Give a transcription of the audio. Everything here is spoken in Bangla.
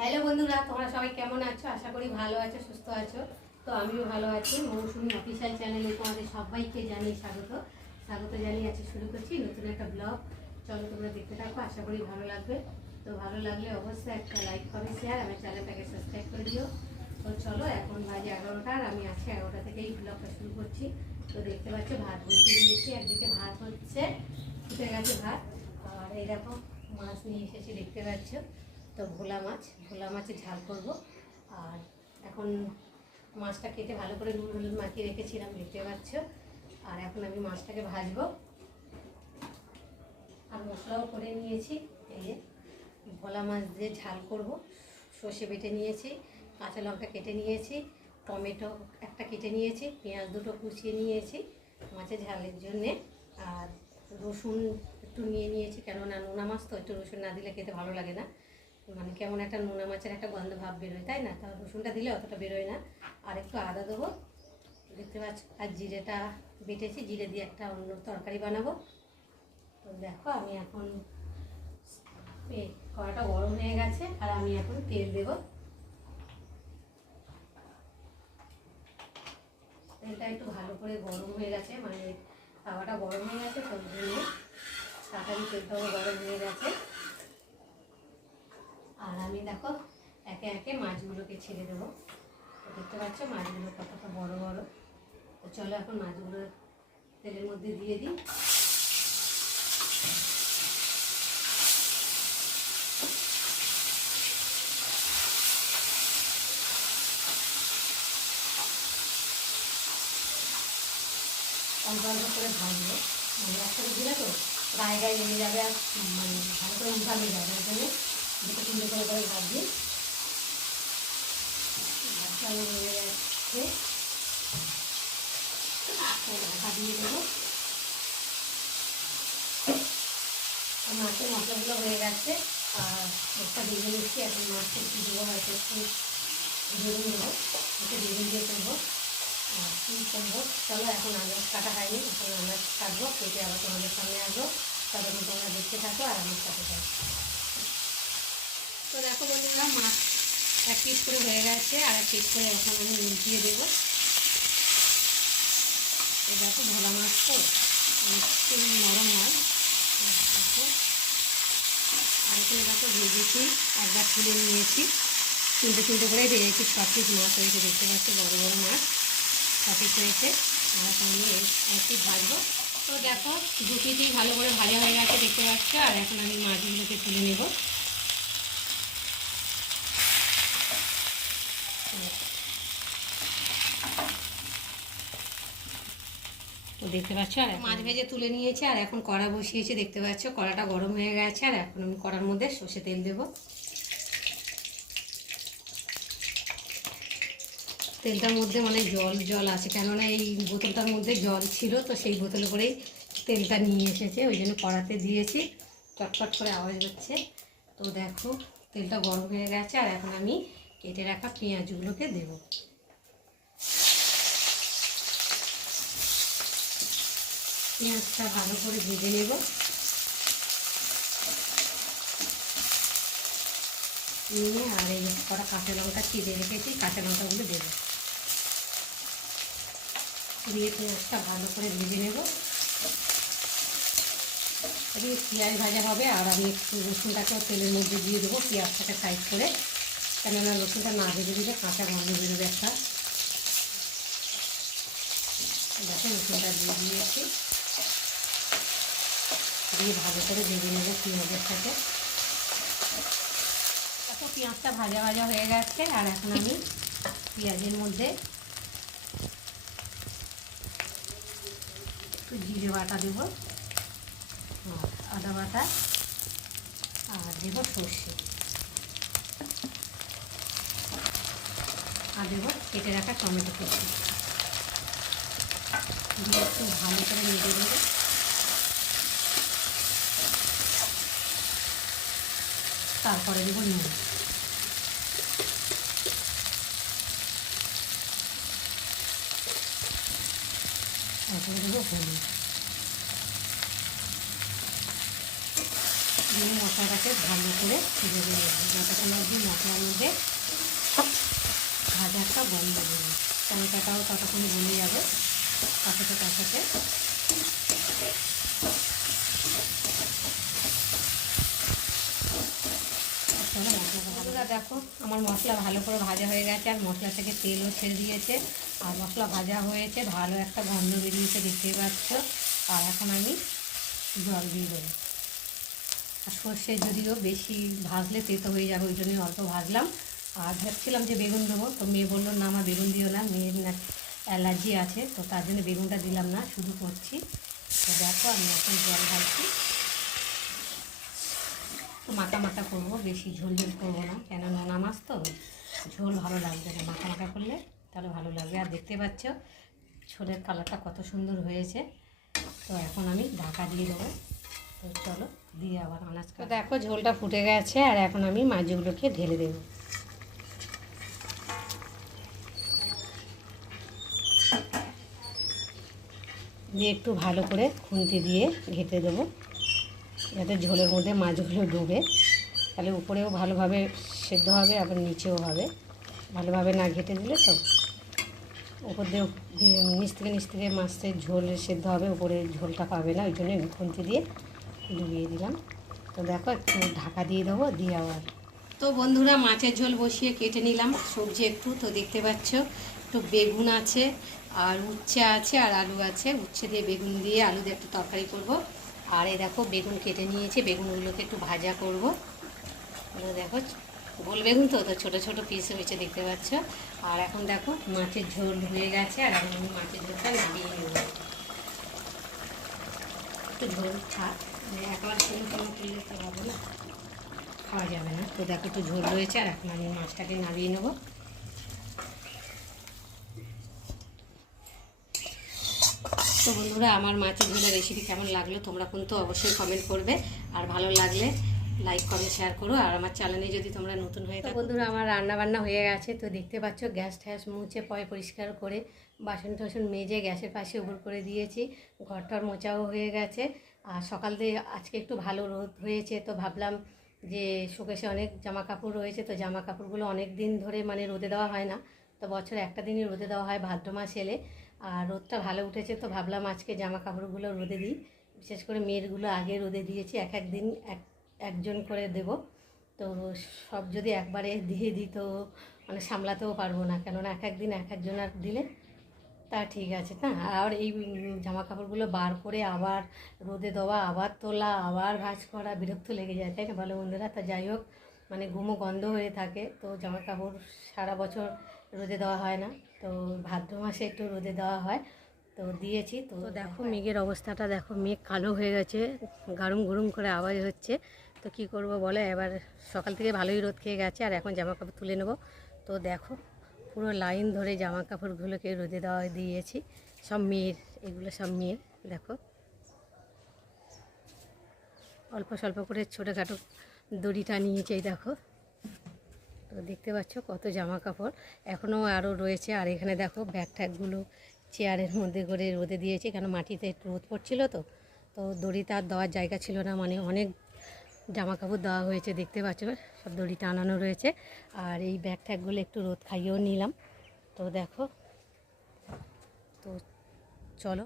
হ্যালো বন্ধুরা, তোমরা সবাই কেমন আছো? আশা করি ভালো আছো, সুস্থ আছো। তো আমিও ভালো আছি। মৌসুমী অফিসিয়াল চ্যানেলে তোমাদের সবাইকে জানিয়ে স্বাগত জানিয়ে আছি। শুরু করছি নতুন একটা ব্লগ। চলো তোমরা দেখতে থাকো, আশা করি ভালো লাগবে। তো ভালো লাগলে অবশ্যই একটা লাইক করে শেয়ার, আমার চ্যানেলটাকে সাবস্ক্রাইব করে দিও। তো চলো, এখন বাজে 11টা আর আমি আছি 11টা থেকেই ব্লগটা শুরু করছি। তো দেখতে পাচ্ছ ভাত বসিয়ে দিয়েছি, একদিকে ভাত হচ্ছে, ফুটে গেছে ভাত। আর এই দেখো মাছ নিয়ে এসেছি, দেখতে পাচ্ছ। তো ভোলা মাছের ঝাল করব। আর এখন মাছটা কেটে ভালো করে নুন হলুদ মাখিয়ে রেখেছিলাম, দেখতে পাচ্ছ। আর এখন আমি মাছটাকে ভাজবো। আর মশলাও করে নিয়েছি। এই যে ভোলা মাছ দিয়ে ঝাল করব। সর্ষে বেটে নিয়েছি, কাঁচা লঙ্কা কেটে নিয়েছি, টমেটো একটা কেটে নিয়েছি, পেঁয়াজ দুটো কুচিয়ে নিয়েছি মাছের ঝালের জন্যে। আর রসুন একটু নিয়ে নিয়েছি, কেননা নোনা মাছ তো একটু রসুন না দিলে খেতে ভালো লাগে না। মানে কেমন একটা নোনা মাছের একটা গন্ধ ভাব বেরোয়, তাই না? তাও রসুনটা দিলে অতটা বেরোয় না। আর একটু আদা দেবো, দেখতে পাচ্ছ। আর জিরেটা বেটেছি, জিরে দিয়ে একটা অন্য তরকারি বানাবো। তো দেখো আমি এখন কড়াটা গরম হয়ে গেছে আর আমি এখন তেল দেবো। তেলটা একটু ভালো করে গরম হয়ে গেছে, মানে তাওয়াটা গরম হয়ে গেছে, তো জন্য তাড়াতাড়ি তেলটাও গরম হয়ে গেছে। আর আমি দেখো একে একে মাছগুলোকে ছেড়ে দেবো। তো দেখতে পাচ্ছ মাছগুলো কতটা বড় বড়। তো চলো এখন মাছগুলো তেলের মধ্যে দিয়ে দিই। অল্প অল্প করে ভাজবো, মানে একসাথে দিলে তো গায়ে গায়ে লেগে যাবে, আর মানে ভালো করে উল্টানো যাবে। ওই জন্য দুটো তিনটে করে ভাজবি। ভাজটা হয়ে যাচ্ছে, ঢাকা দিয়ে দেবো। মাছের মশলাগুলো হয়ে গেছে আর মাছটা ভেজে নিচ্ছি। এখন মাছটা একটু দেবো, হয়তো একটু বেগুন দেবো, একটু বেগুন দিয়ে করবো। আর কী করবো, চলো এখন আনাজ কাটা হয়নি, এখন আনাজ কাটবো, কেটে আবার তোমাদের সামনে আসবো। ততক্ষণ তোমরা দেখতে থাকো আর আমার সাথে থাকো। তো দেখো বন্ধুরা, মাছ এক পিস করে হয়ে গেছে আর এক পিস করে এখন আমি উল্টিয়ে দেবো। এই দেখো ভোলা মাছ তো একটু নরম হয়। দেখো আর এখানে দেখো ভেজেছি, একবার তুলে নিয়েছি, তিনটে করে ভেজেছি। 6 পিস মাছ হয়েছে, দেখতে পাচ্ছি বড় বড় মাছ 6 পিস হয়েছে। আর এখন আমি এক পিস ভাজবো। তো দেখো 2 পিসই ভালো করে ভাজা হয়ে গেছে, দেখতে পাচ্ছ। আর এখন আমি মাছগুলোকে তুলে নেব। তো দেখতে পাচ্ছ, আর মাছ ভেজে তুলে নিয়েছে। আর এখন কড়া বসিয়েছে, দেখতে পাচ্ছ। কড়াটা গরম হয়ে গেছে আর এখন আমি কড়ার মধ্যে সর্ষে তেল দেবো। তেলটার মধ্যে মানে জল আছে, কেননা এই বোতলটার মধ্যে জল ছিল, তো সেই বোতলে করেই তেলটা নিয়ে এসেছে, ওই জন্য কড়াতে দিয়েছি। চটপট করে আওয়াজ হচ্ছে। তো দেখো তেলটা গরম হয়ে গেছে আর এখন আমি কেটে রাখা পেঁয়াজগুলোকে দেব। পেঁয়াজটা ভালো করে ভেজে নেব। নিয়ে আর এই কটা কাঁচা লঙ্কা চিড়ে রেখেছি, কাঁচা লঙ্কাগুলো দেবো। দিয়ে পেঁয়াজটা ভালো করে ভেজে নেব। এদিকে পেঁয়াজ ভাজা হবে আর আমি একটু রসুনটাকেও তেলের মধ্যে দিয়ে দেবো, পেঁয়াজটাকে সাইড করে, কেননা রসুনটা না ভেজে দিলে কাঁচা গন্ধ বেরোবে একটা। দেখো রসুনটা দিয়ে দিয়েছি, দিয়ে ভালো করে ভেজে নেবো পেঁয়াজের সাথে। দেখো পেঁয়াজটা ভাজা হয়ে গেছে আর এখন আমি পেঁয়াজের মধ্যে একটু জিরে বাটা দেবো, আদা বাটা, আর দেবো সর্ষে, আর দেবো কেটে রাখা টমেটো কুচি দিয়ে একটু ভালো করে নেড়ে দেবো। তারপরে দেবো নুন। তারপরে দেবো হলুদ। দিয়ে মশলাটাকে ভালো করে ভেজে নেব, যতক্ষণ অবধি মশলার মধ্যে ভাজা একটা গন্ধ দেবো, টমেটোটাও ততক্ষণে গলে যাবে কষাতে কষাতে। মশলাটা দেখো আমার মশলা ভালো করে ভাজা হয়ে গেছে, আর মশলা থেকে তেলও ছেড়ে দিয়েছে, আর মশলা ভাজা হয়েছে, ভালো একটা গন্ধ বেরিয়েছে দেখতেই পাচ্ছ। আর এখন আমি জল দিয়ে দেবো। আর সর্ষে যদিও বেশি ভাজলে তেতো হয়ে যাবে, ওই জন্যই অল্প ভাজলাম। আর ভাবছিলাম যে বেগুন দেবো, তো মেয়ে বললো না আমার বেগুন দিও না, মেয়ের না অ্যালার্জি আছে, তো তার জন্য বেগুনটা দিলাম না, শুধু করছি। তো দেখো আমি এখন জল ঢালছি, তো মাখা মাখা করবো, বেশি ঝোল ঝোল করবো না, কেন নোনা মাছ তো ঝোল ভালো লাগবে না, মাখা মাখা করলে তাহলে ভালো লাগবে। আর দেখতে পাচ্ছ ঝোলের কালারটা কত সুন্দর হয়েছে। তো এখন আমি ঢাকা দিয়ে দেবো। তো চলো দিয়ে আবার আনাজ। তো দেখো ঝোলটা ফুটে গেছে, আর এখন আমি মাছগুলোকে ঢেলে দেবো। দিয়ে একটু ভালো করে খুন্তি দিয়ে ঘেঁটে দেবো, যাতে ঝোলের মধ্যে মাছগুলো ডুবে, তাহলে উপরেও ভালোভাবে সেদ্ধ হবে, আবার নিচেও হবে। ভালোভাবে না ঘেঁটে দিলে তো উপর দিয়ে নিচ থেকে মাছের ঝোল সেদ্ধ হবে, উপরে ঝোলটা পাবে না, ওই জন্য খুন্তি দিয়ে ডুবিয়ে দিলাম। তো দেখো একটু ঢাকা দিয়ে দেবো, দিয়ে আবার। তো বন্ধুরা মাছের ঝোল বসিয়ে কেটে নিলাম সবজি একটু। তো দেখতে পাচ্ছ একটু বেগুন আছে, আর উচ্ছে আছে, আর আলু আছে। উচ্ছে দিয়ে বেগুন দিয়ে আলু দিয়ে একটু তরকারি করব। আর এই দেখো বেগুন কেটে নিয়েছি, বেগুনগুলোকে একটু ভাজা করব। দেখো গোল বেগুন তো ছোটো ছোটো পিস হয়েছে দেখতে পাচ্ছ। আর এখন দেখো মাছের ঝোল হয়ে গেছে, আর এখন আমি মাছের ঝোলটা নামিয়ে নেব। একটু ঝোল ছাড়, একেবারে শুকনো শুকনো করলে তো হবে না, খাওয়া যাবে না। তো দেখো একটু ঝোল রয়েছে, আর এখন আমি মাছটাকে নামিয়ে নেব। তো বন্ধুরা আমার মাছের ঝোলের রেসিপি কেমন লাগলো তোমরা কিন্তু অবশ্যই কমেন্ট করবে, আর ভালো লাগলে লাইক কমেন্ট শেয়ার করো। আর আমার চ্যানেলে যদি তোমরা নতুন হয়ে থাকো, বন্ধুরা আমার রান্না বান্না হয়ে গেছে। তো দেখতে পাচ্ছ গ্যাস ট্যাস মুছে পরিষ্কার করে বাসন টাসন মেজে গ্যাসের পাশে উপর করে দিয়েছি, ঘরটার মোচাও হয়ে গেছে। আর সকাল দিয়ে আজকে একটু ভালো রোদ হয়েছে, তো ভাবলাম যে শোকেসে অনেক জামা কাপড় রয়েছে, তো জামা কাপড়গুলো অনেক দিন ধরে মানে রোদে দেওয়া হয় না, তো বছরে একটা দিনই রোদে দেওয়া হয় ভাদ্র মাস এলে। আর রোদটা ভালো উঠেছে, তো ভাবলাম আজকে জামা কাপড়গুলো রোদে দিই। বিশেষ করে মেয়েরগুলো আগে রোদে দিয়েছি, এক দিন একজন করে দেব। তো সব যদি একবারে দিয়ে দিই তো মানে সামলাতেও পারবো না, কেননা এক দিন একজন আর দিলে তা ঠিক আছে না। আর এই জামা কাপড়গুলো বার করে আবার রোদে দেওয়া, আবার তোলা, আবার ভাঁজ করা, বিরক্ত লেগে যায়, তাই না ভালো বন্ধুরা? তা যাই হোক, মানে ঘুমো গন্ধ হয়ে থাকে, তো জামা কাপড় সারা বছর রোদে দেওয়া হয় না, তো ভাদ্র মাসে একটু রোদে দেওয়া হয়, তো দিয়েছি। তো দেখো মেঘের অবস্থাটা দেখো, মেঘ কালো হয়ে গেছে, গরম গরম করে আওয়াজ হচ্ছে। তো কি করব বলে, এবার সকাল থেকে ভালোই রোদ খেয়ে গেছে, আর এখন জামা কাপড় তুলে নেব। তো দেখো পুরো লাইন ধরে জামা কাপড়গুলোকে রোদে দেওয়া দিয়েছি, সব মেয়ের, এগুলো সব মেয়ের। দেখো অল্প স্বল্প করে ছোটোখাটো দড়িটা নিয়েছে, এই দেখো। তো দেখতে পাচ্ছ কত জামা কাপড় এখনও আরও রয়েছে। আর এখানে দেখো ব্যাগ ট্যাগগুলো চেয়ারের মধ্যে করে রোদে দিয়েছি, কেন মাটিতে একটু রোদ পড়ছিল, তো তো দড়িতে আর দেওয়ার জায়গা ছিল না, মানে অনেক জামা কাপড় দেওয়া হয়েছে দেখতে পাচ্ছ, সব দড়ি টানানো রয়েছে। আর এই ব্যাগ ট্যাগগুলো একটু রোদ খাইয়েও নিলাম। তো দেখো, তো চলো।